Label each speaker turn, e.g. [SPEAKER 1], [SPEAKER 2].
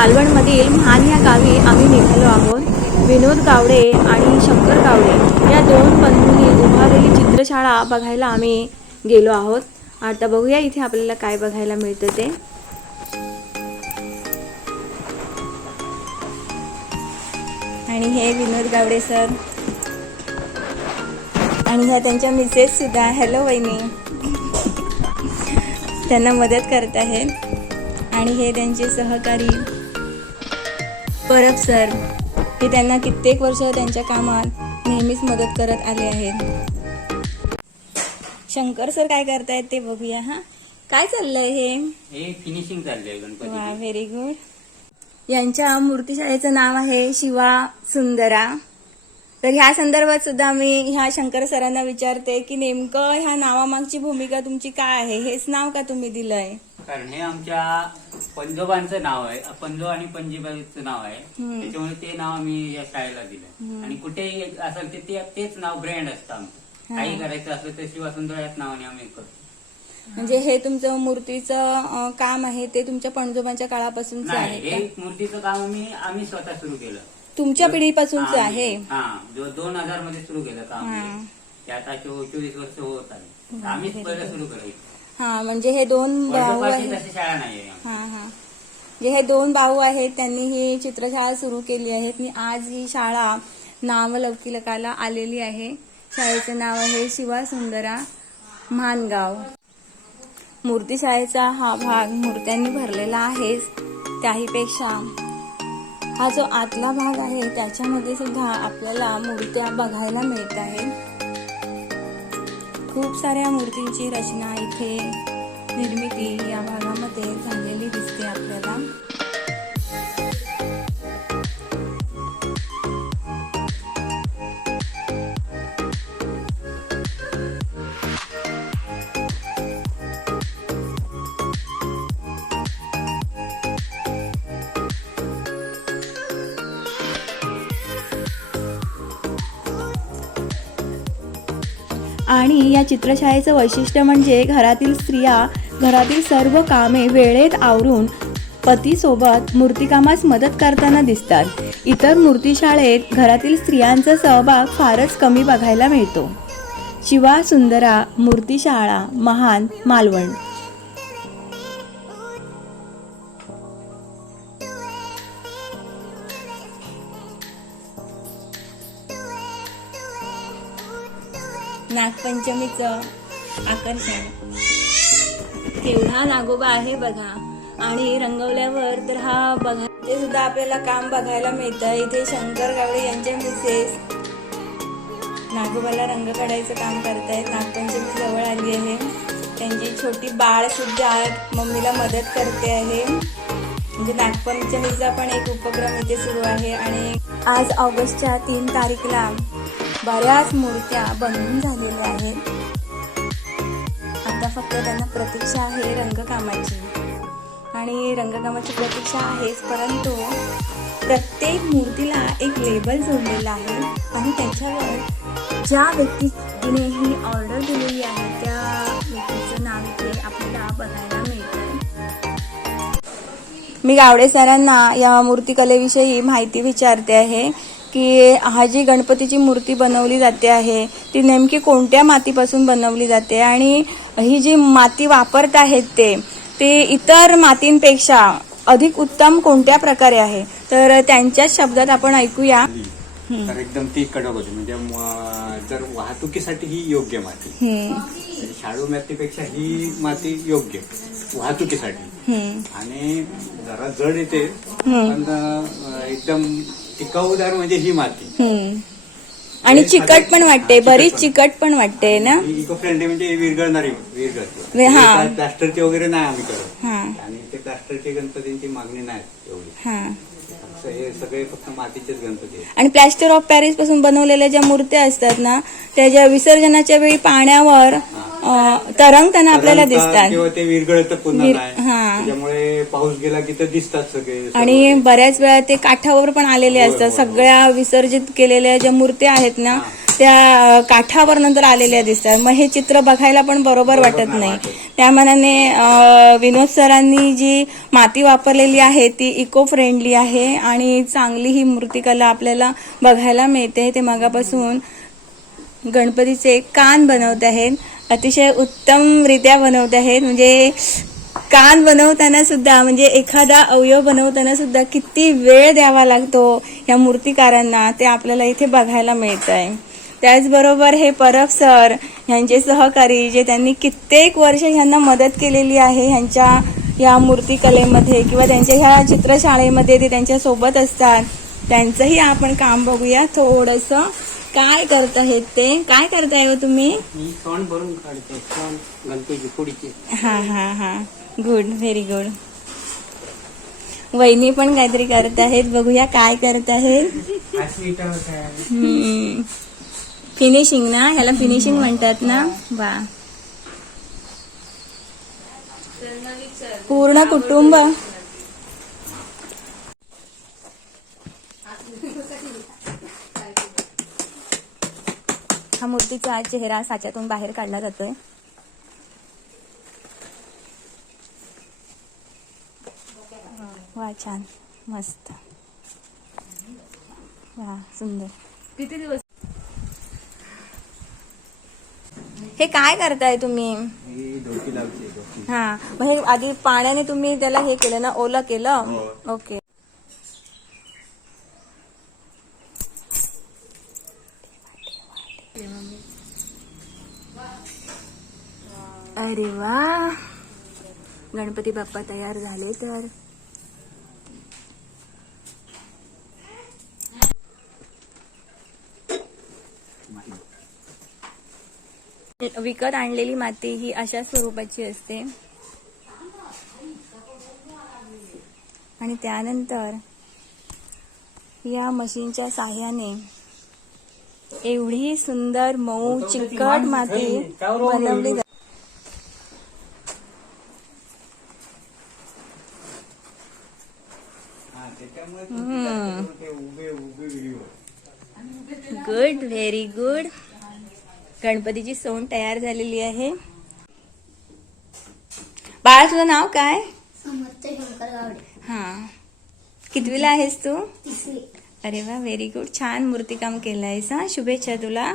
[SPEAKER 1] मालवणमधील महान या गावी आम्ही निघालो आहोत. विनोद गावडे आणि शंकर गावडे या दोन बंधूंनी उभारलेली चित्रशाळा बघायला आम्ही गेलो आहोत. आता बघूया इथे आपल्याला काय बघायला मिळतं ते. आणि हे विनोद गावडे सर. आणि ह्या त्यांच्या मिसेस सुद्धा. हॅलो वहिनी. त्यांना मदत करत आहेत. आणि हे त्यांचे सहकारी परब सर हे त्यांना कित्येक वर्ष त्यांच्या कामात नेहमीच मदत करत आले आहेत. शंकर सर काय करतायत ते बघूया हा? काय चाललंय हे?
[SPEAKER 2] फिनिशिंग चाललंय
[SPEAKER 1] व्हेरी गुड यांच्या मूर्तीशाळेचं नाव आहे शिवा सुंदरा. तर ह्या संदर्भात सुद्धा मी ह्या शंकर सरांना विचारते की नेमकं ह्या नावामागची भूमिका तुमची काय आहे? हेच नाव का तुम्ही दिलंय?
[SPEAKER 2] कारण हे आमच्या पंजोबांचं नाव आहे पंजो आणि पंजीबाईचं नाव आहे.
[SPEAKER 1] हम्म.
[SPEAKER 2] त्याच्यामुळे ते नाव आम्ही या शाळेला दिलं. आणि कुठेही असेल ते- ते तेच नाव ब्रँड असतं आमचं. काही करायचं असलं तर शिवासुंदर याच नावाने आम्ही करतो.
[SPEAKER 1] म्हणजे हे तुमचं मूर्तीचं अं, काम आहे ते तुमच्या पणजोबांच्या काळापासूनच
[SPEAKER 2] नाही
[SPEAKER 1] आहे
[SPEAKER 2] हे
[SPEAKER 1] का?
[SPEAKER 2] मूर्तीचं काम आम्ही आम्ही स्वतः सुरू केलं.
[SPEAKER 1] तुमच्या पिढीपासूनच
[SPEAKER 2] आम्ही-
[SPEAKER 1] आहे?
[SPEAKER 2] हा जो दोन हजारमध्ये सुरू केलं काम.
[SPEAKER 1] हे.
[SPEAKER 2] ते आता चो- चोवीस वर्ष होत आले. आम्हीच पहिलं सुरू करायचं.
[SPEAKER 1] हा म्हणजे हे दोन भाऊ आहेत.
[SPEAKER 2] तशी शाळा नाहीये
[SPEAKER 1] हा हा. म्हणजे हे दोन भाऊ आहेत त्यांनी ही चित्रशाळा सुरू केली आहे आणि आज ही शाळा नामलौकिकाला आलेली आहे. शाळेचं नाव आहे शिवा सुंदरा मानगाव मूर्तीशाळेचा हा भाग मूर्त्यांनी भरलेला आहे. त्याहीपेक्षा हा जो आतला भाग आहे त्याच्यामध्ये सुद्धा आपल्याला मूर्त्या बघायला मिळत आहेत. खूप साऱ्या मूर्तींची रचना इथे निर्मिती या भागामध्ये झालेली दिसते आपल्याला. आणि या चित्रशाळेचं वैशिष्ट्य म्हणजे घरातील स्त्रिया घरातील सर्व कामे वेळेत आवरून पतीसोबत मूर्तिकामास मदत करताना दिसतात. इतर मूर्तिशाळेत घरातील स्त्रियांचा सहभाग फारच कमी बघायला मिळतो. शिवा सुंदरा मूर्तिशाळा महान मालवण. नागपंचमीचं आकर्षण. केवढा नागोबा आहे बघा. आणि रंगवल्यावर तर हा बघा. ते सुद्धा आपल्याला काम बघायला मिळतं. इथे शंकर गावडे यांचे मिसेस नागोबाला रंग काढायचं काम करतायत. नागपंचमी जवळ आली आहे. त्यांची छोटी बाळ सुद्धा मम्मीला मदत करते आहे. म्हणजे नागपंचमीचा पण एक उपक्रम इथे सुरू आहे. आणि आज ऑगस्टच्या तीन तारीखला बऱ्याच मूर्त्या बनवून झालेल्या आहेत. आता फक्त त्यांना प्रतीक्षा आहे रंगकामाची. आणि रंगकामाची प्रतीक्षा आहेच परंतु प्रत्येक मूर्तीला एक लेबल जोडलेला आहे. आणि त्याच्यावर ज्या व्यक्तीने ही ऑर्डर दिलेली आहे त्या व्यक्तीचं नाव इथे आपल्याला बघायला मिळते मी गावडे सरांना या मूर्तिकलेविषयी माहिती विचारते आहे. की हा जी गणपतीची मूर्ती बनवली जाते आहे ती नेमकी कोणत्या मातीपासून बनवली जाते आणि ही जी माती वापरत आहेत ते ते इतर मातींपेक्षा अधिक उत्तम कोणत्या प्रकारे आहे? तर त्यांच्याच शब्दात आपण ऐकूया.
[SPEAKER 3] तर एकदम ती कडक होती. म्हणजे जर वाहतुकीसाठी ही योग्य माती शाडू मातीपेक्षा ही माती योग्य वाहतुकीसाठी. आणि जरा जड येते पण एकदम टिकाऊदार म्हणजे ही माती.
[SPEAKER 1] हम्म. आणि चिकट पण वाटते बरीच चिकट पण. वाटते ना?
[SPEAKER 3] इको फ्रेंडली म्हणजे विरघळणारी विरघळते.
[SPEAKER 1] हा.
[SPEAKER 3] प्लास्टरची वगैरे नाही आम्ही करत.
[SPEAKER 1] हा.
[SPEAKER 3] आणि ते प्लास्टरची गणपतींची मागणी नाही एवढी.
[SPEAKER 1] हा.
[SPEAKER 3] असं हे सगळे फक्त मातीचेच गणपती आहेत.
[SPEAKER 1] आणि प्लॅस्टर ऑफ पॅरिसपासून बनवलेल्या ज्या मूर्त्या असतात ना त्याच्या विसर्जनाच्या वेळी पाण्यावर अं, तरंगताना आपल्याला दिसतात.
[SPEAKER 3] किंवा ते विरघळत पुन्हा
[SPEAKER 1] विर-
[SPEAKER 3] नाही.
[SPEAKER 1] हा.
[SPEAKER 3] त्याच्यामुळे पाऊस गेला की तर दिसतात सगळे
[SPEAKER 1] आणि. बऱ्याच वेळा ते काठावर पण आलेले असतात. सगळ्या विसर्जित केलेल्या ज्या मूर्त्या आहेत ना त्या काठावर नंतर आलेल्या दिसतात मग हे चित्र बघायला पण बरोबर वाटत नाही त्या मनाने विनोद सरांनी जी माती वापरलेली आहे ती इको फ्रेंडली आहे आणि चांगली ही मूर्तिकला आपल्याला बघायला मिळते. ते मगापासून गणपतीचे कान बनवत आहेत. अतिशय उत्तमरित्या बनवत आहेत. म्हणजे कान बनवताना सुद्धा म्हणजे एखादा अवयव बनवताना सुद्धा किती वेळ द्यावा लागतो या मूर्तिकारांना ते आपल्याला इथे बघायला मिळत आहे त्याचबरोबर हे परब सर यांचे सहकारी जे त्यांनी कित्येक वर्ष ह्यांना मदत केलेली आहे ह्यांच्या या मूर्तिकलेमध्ये किंवा त्यांच्या ह्या चित्रशाळेमध्ये ते त्यांच्यासोबत असतात. त्यांचंही आपण काम बघूया. थोडंसं काय करत आहेत ते? काय करताय हो तुम्ही? हा हा हा. गुड व्हेरी गुड वहिनी पण काहीतरी करत आहेत. बघूया काय करत आहेत. फिनिशिंग ना? ह्याला फिनिशिंग म्हणतात ना? वा. पूर्ण कुटुंब. हा मूर्तीचा चेहरा साच्यातून बाहेर काढला जातोय. वा छान. मस्त. वा सुंदर. किती दिवस? हे काय करताय तुम्ही? हा मग हे आधी पाण्याने तुम्ही त्याला हे केलं ना ओलं केलं? ओके. अरे वा. गणपती बाप्पा तयार झाले तर. विकत आणलेली माती ही अशा स्वरूपाची असते. आणि त्यानंतर या मशीनच्या साह्याने एवढी सुंदर मऊ चिकट माती बनवली जाते. गुड व्हेरी गुड गणपतीची सोंड तयार झालेली आहे. बाळा तुझं नाव काय? हा. कितवीला आहेस तू? अरे वा व्हेरी गुड छान मूर्तिकाम केलंयस हा. शुभेच्छा तुला.